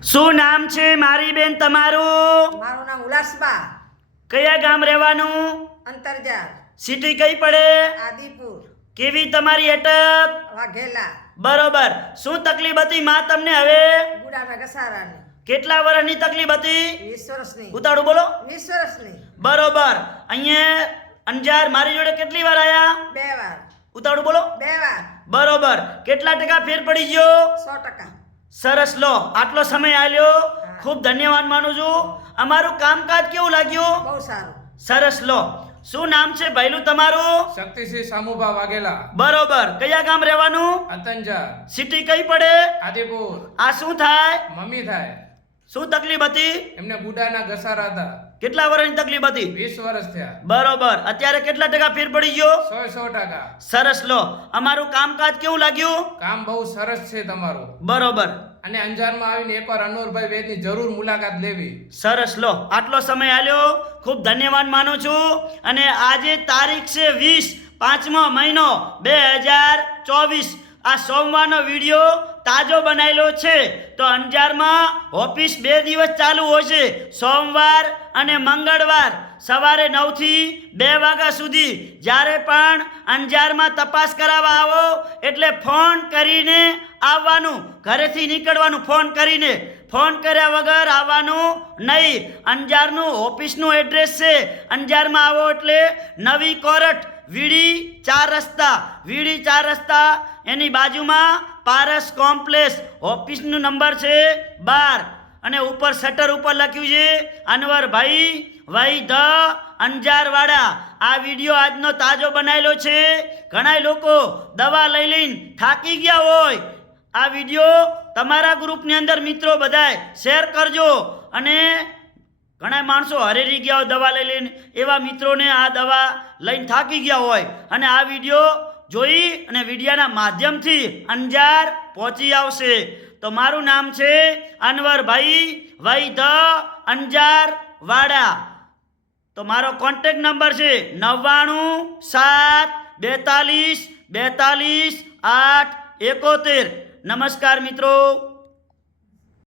શું નામ છે મારી બેન તમારું? મારું નામ ઉલ્લાસબા. કયા ગામ રહેવાનું? અંતરજાર. સિટી કઈ પડે? આદિપુર. કેવી તમારી અટક? વાઘેલા. બરોબર. શું તકલીફ હતી માં તમને હવે? ગુડાના ઘસારાની. કેટલા વર્ષની તકલીફ હતી? 20 વર્ષની. ઉતાળું બોલો. 20 વર્ષની. બરોબર. અહીંયા અંજાર મારી જોડે કેટલી વાર આયા? 2 વાર. ઉતાળું બોલો. 2 વાર. બરોબર. કેટલા ટકા ફેર પડી ગયો? 100%. સરસ. લો આટલો સમય આલ્યો, ખૂબ ધન્યવાદ માનું છું. અમારું કામકાજ કેવું લાગ્યું? બહુ સારું. સરસ. લો શું નામ છે ભાઈલું તમારું? શક્તિસિંહ સામુભા વાઘેલા. બરોબર. કયા ગામ રહેવાનું? અંતંજાર. સિટી કઈ પડે? આદિપુર. આ શું થાય? મમ્મી થાય. શું તકલીફ હતી? એમને ગુડાના ઘસારા હતા. કેટલા વર્ષની તકલીફ હતી? 20 વર્ષ થયા. બરોબર. અત્યારે કેટલા ટકા ફેર પડી ગયો? 100%. સરસ. લો અમારું કામકાજ કેવું લાગ્યું? કામ બહુ સરસ છે તમારું. બરોબર. અને અંજારમાં આવીને એકવાર અનવરભાઈ વૈદની જરૂર મુલાકાત લેવી. સરસ. લો આટલો સમય આલ્યો, ખૂબ ધન્યવાદ માનું છું. અને આજે તારીખ છે 20 5મો મહિનો 2024. આ સોમવારનો વિડીયો તાજો બનાવેલો છે. તો અંજારમાં ઓફિસ 2 દિવસ ચાલુ હોય છે, સોમવાર અને મંગળવાર સવારે 9 થી 2 વાગ્યા સુધી. જ્યારે પણ અંજારમાં તપાસ કરાવવા આવો એટલે ફોન કરીને આવવાનું, ઘરેથી નીકળવાનું ફોન કર્યા વગર આવવાનું નહીં. અંજારનું ઓફિસનું એડ્રેસ છે. અંજારમાં આવો એટલે નવી કોરટ વીડી 4 રસ્તા એની બાજુમાં પારસ કોમ્પ્લેક્સ. ઓફિસનો નંબર છે 12 અને ઉપર શટર ઉપર લખ્યું છે અનવરભાઈ વૈ ધ અંજારવાડા. આ વિડીયો આજનો તાજો બનાવેલો છે. ઘણા લોકો દવા લઈ લઈને થાકી ગયા હોય. આ વિડીયો તમારા ગ્રુપની અંદર મિત્રો બધાય શેર કરજો. અને ઘણા માણસો હરેરી ગયા હોય દવા લઈ લઈને, એવા મિત્રોને આ દવા લઈને થાકી ગયા હોય અને આ વિડીયો જોઈ અને વિડીયાના માધ્યમથી અંજાર પહોંચી આવશે. તો મારું નામ છે અનવરભાઈ વૈ ધ અંજારવાડા. તો મારો કોન્ટેક્ટ નંબર છે 99 7 42 42 8 71. નમસ્કાર મિત્રો.